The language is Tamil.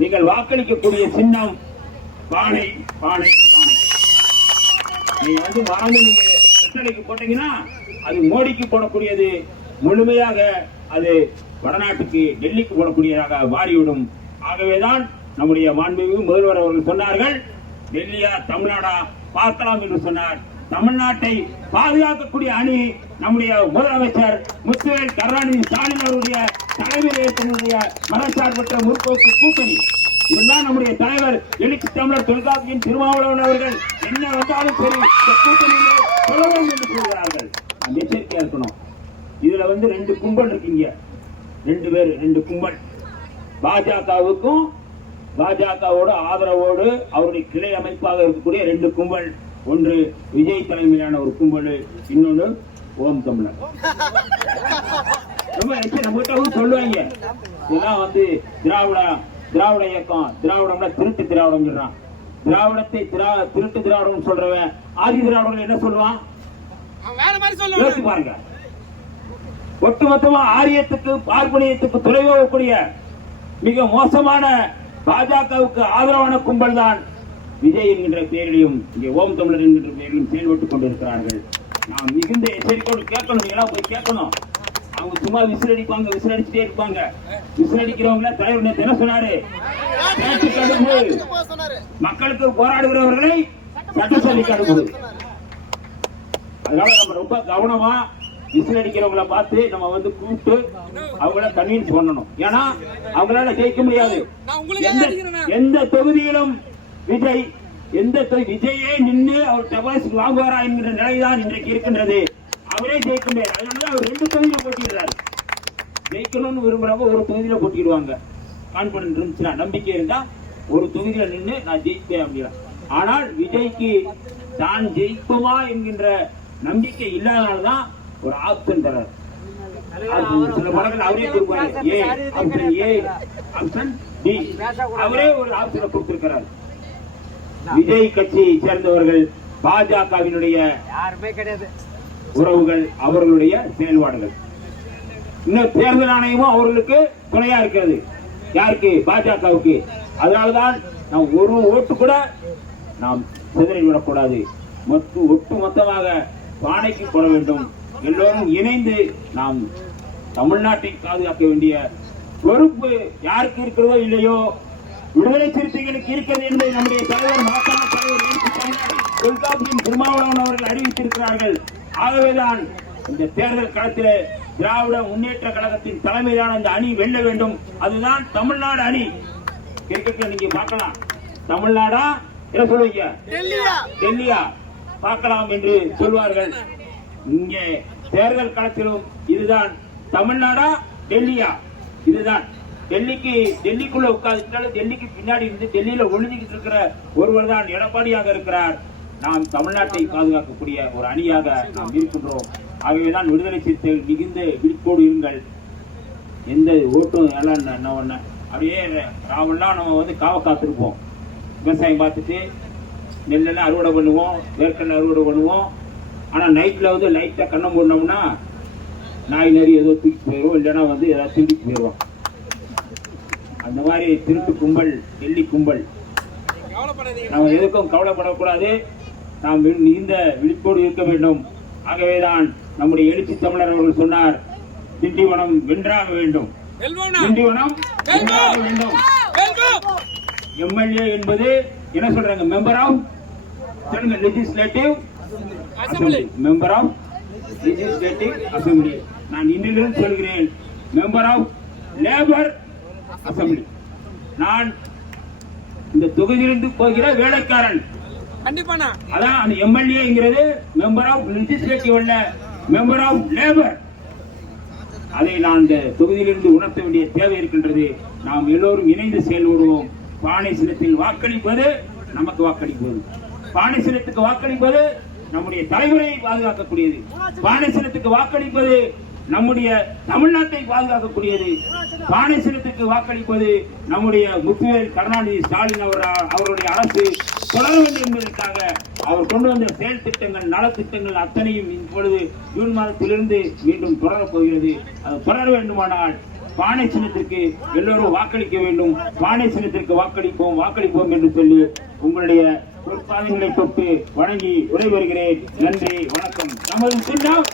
நீங்கள் வாக்களிக்கக்கூடிய சின்னம் பானை பானை பானை. நீங்க மறந்து நீங்க கட்டளைக்கு போட்டீங்கன்னா அது மோடிக்கு போடக்கூடியது, முழுமையாக அது வடநாட்டுக்கு டெல்லிக்கு போடக்கூடியதாக மாறிவிடும். ஆகவேதான் நம்முடைய மாண்புமிகு முதல்வர் அவர்கள் சொன்னார்கள், டெல்லியா தமிழ்நாடா பார்க்கலாம் என்று சொன்னார். தமிழ்நாட்டை பாதுகாக்கக்கூடிய அணி நம்முடைய முதலமைச்சர் முத்துவேல் கருணாநிதி ஸ்டாலின் அவருடைய தலைமையில் ஏற்படுடைய மதசார்பற்ற முற்போக்கு கூட்டணி. இதுதான் நம்முடைய தலைவர் எழுச்சி தமிழர் தொல்காப்பியின் திருமாவளவன் அவர்கள் என்ன வந்தாலும் சரி இந்த கூட்டணியிலே சொல்லவும் என்று சொல்கிறார்கள். எச்சரிக்கையா இருக்கணும். இதுல ரெண்டு கும்பல் இருக்கீங்க, ரெண்டு பேர், ரெண்டு கும்பல். பாஜகவுக்கும் பாஜகவோட ஆதரவோடு அவருடைய கிளை அமைப்பாக இருக்கக்கூடிய ரெண்டு கும்பல். ஒன்று விஜய் தலைமையிலான ஒரு கும்பல், இன்னொன்று ஓம் தமிழர். ரொம்ப நம்ம சொல்லுவாங்க இதெல்லாம் திராவிட இயக்கம், திராவிடம்னா திருட்டு திராவிடம் சொல்றான். திராவிடத்தை திருட்டு திராவிடம் சொல்றவன் ஆதி திராவிடர்கள் என்ன சொல்லுவான் பாருங்க. ஒட்டுமொத்தமா ஆரியத்துக்கு பார்ப்பனியத்துக்கு துறைவோகக்கூடிய மிக மோசமான பாஜகவுக்கு ஆதரவான கும்பல் தான் விஜய் என்கின்ற பெயரிலும் இங்கே ஓம் தமிழர் என்கின்ற பெயரிலும் செயல்பட்டுக் கொண்டிருக்கிறார்கள். நாம் மிகுந்த எச்சரிக்கையோடு கேட்கணும். நீங்களா போய் கேட்கணும். அவங்க சும்மா விசிலடிப்பாங்க, விசிலடிச்சுட்டே இருப்பாங்க. விசிலடிக்கிறவங்க தலைவர் என்ன சொன்னாரு, மக்களுக்கு போராடுகிறவர்களை சட்டசபைக்கு அனுப்புது. அதனால நம்ம ரொம்ப கவனமா விசில் அடிக்கிறவங்களை பார்த்து நம்ம கூப்பிட்டு அவங்கள கன்வின்ஸ் பண்ணணும். ஏன்னா அவங்களால ஜெயிக்க முடியாது. எந்த தொகுதியிலும் விஜயே நின்று அவர் டெபாசிட் வாங்குவாரா என்கிற நிலைதான் இன்றைக்கு இருக்கின்றது. அவரே ஜெயிக்க முடியாது. அதனாலதான் அவர் 2 தொகுதியில போட்டிடுறாரு. ஜெயிக்கணும்னு விரும்புறவங்க ஒரு தொகுதியில போட்டிடுவாங்க. கான்பிடன்ஸ் இருந்துச்சுன்னா, நம்பிக்கை இருந்தா ஒரு தொகுதியில நின்று நான் ஜெயிப்பேன் அப்படின்னா. ஆனால் விஜய்க்கு தான் ஜெயிக்குமா என்கின்ற நம்பிக்கை இல்லாதனால்தான் ஒரு ஆப்ஷன் தரார். சில படங்கள் அவரே கொடுப்பாரு, A option, A option, B, அவரே ஒரு ஆப்ஷனை கொடுத்திருக்கிறார். விஜய் கட்சியை சேர்ந்தவர்கள் பாஜகவினுடைய உறவுகள், அவர்களுடைய செயல்பாடுகள். இன்னும் தேர்தல் ஆணையமும் அவர்களுக்கு துணையா இருக்கிறது. யாருக்கு? பாஜகவுக்கு. அதனால்தான் நாம் ஒரு ஓட்டு கூட நாம் சிதறிவிடக்கூடாது. ஒட்டு மொத்தமாக பானைக்கு போட வேண்டும். எல்லோரும் இணைந்து நாம் தமிழ்நாட்டை பாதுகாக்க வேண்டிய பொறுப்பு யாருக்கு இருக்கிறதோ இல்லையோ, விடுதலை சிறுத்தைகளுக்கு இருக்கிறது என்பதை நம்முடைய தலைவர் மாகாண தலைவர் தொல்காப்பியின் திருமாவளவன் அவர்கள் அறிவித்திருக்கிறார்கள். ஆகவேதான் இந்த தேர்தல் களத்தில் திராவிட முன்னேற்ற கழகத்தின் தலைமையிலான இந்த அணி வெல்ல வேண்டும். அதுதான் தமிழ்நாடு அணி. கிரிக்கெட்ல நீங்க பார்க்கலாம், தமிழ்நாடா என்ன சொல்லுவீங்க, டெல்லியா பார்க்கலாம் என்று சொல்வார்கள். இங்கே தேர்தல் களத்திலும் இதுதான், தமிழ்நாடா டெல்லியா, இதுதான். டெல்லிக்குள்ள உட்கார்ந்து டெல்லிக்கு பின்னாடி இருந்து டெல்லியில ஒளிஞ்சிக்கிட்டு இருக்கிற ஒருவர் தான் எடப்பாடியாக இருக்கிறார். நாம் தமிழ்நாட்டை பாதுகாக்கக்கூடிய ஒரு அணியாக நாம் இருக்கின்றோம். ஆகவேதான் விடுதலை சிறுத்தைகள் மிகுந்த விழிப்போடு இருங்கள். எந்த ஓட்டும் எல்லாம் அப்படியே ராவெல்லாம் நம்ம காவ காத்திருப்போம். விவசாயம் பார்த்துட்டு நெல்லெல்லாம் அறுவடை பண்ணுவோம், வேர்க்கடலை அறுவடை பண்ணுவோம். ஆனா நைட்ல லைட்டா கண்ணம் போடணும்னா நாய் நரி ஏதோ தூக்கி போயிடும், இல்லைன்னா ஏதாவது திருடி போயிடுவோம். அந்த மாதிரி திருட்டு கும்பல், டெல்லி கும்பல். நம்ம எதுக்கும் கவலைப்படக்கூடாது. நாம் மிகுந்த விழிப்போடு இருக்க வேண்டும். ஆகவேதான் நம்முடைய எழுச்சி தமிழர் அவர்கள் சொன்னார், திண்டிவனம் வென்றாக வேண்டும், திண்டிவனம் வென்றாக வேண்டும். எம்எல்ஏ என்பது என்ன சொல்றாங்க, member of legislative assembly, member of legislative assembly. நான் இன்றிலிருந்து சொல்கிறேன், மெம்பர் ஆஃப் லேபர் அசம்பிளி. நான் இந்த தொகுதியிலிருந்து போகிற வேலைக்காரன். அதான் அந்த எம்எல்ஏங்கிறது மெம்பர் ஆஃப் லெஜிஸ்லேட்டிவ் அல்ல, மெம்பர் ஆஃப் லேபர். அதை நான் இந்த தொகுதியிலிருந்து உணர்த்த வேண்டிய தேவை இருக்கின்றது. நாம் எல்லோரும் இணைந்து செயல்படுவோம். பானை சின்னத்தில் வாக்களிப்பது நமக்கு வாக்களிப்பது, பானை சின்னத்துக்கு வாக்களிப்பது நம்முடைய தலைவரை பாதுகாக்கக்கூடியது, பானை சின்னத்துக்கு வாக்களிப்பது நம்முடைய தமிழ்நாட்டை பாதுகாக்கக்கூடியது, பானை சின்னத்துக்கு வாக்களிப்பது நம்முடைய முத்துவேல் கருணாநிதி ஸ்டாலின் அவருடைய அரசு தொடர வேண்டும் என்பதற்காக அவர் கொண்டு வந்த செயல் திட்டங்கள், நலத்திட்டங்கள் அத்தனையும் இப்பொழுது ஜூன் மாதத்திலிருந்து மீண்டும் தொடரப் போகிறது. அது தொடர வேண்டுமானால் பானை சின்னத்திற்கு எல்லோரும் வாக்களிக்க வேண்டும். பானை சின்னத்திற்கு வாக்களிப்போம் என்று சொல்லி உங்களுடைய பொற்பாதங்களை தொட்டு வணங்கி விடைபெறுகிறேன். நன்றி, வணக்கம். நமது சின்னம்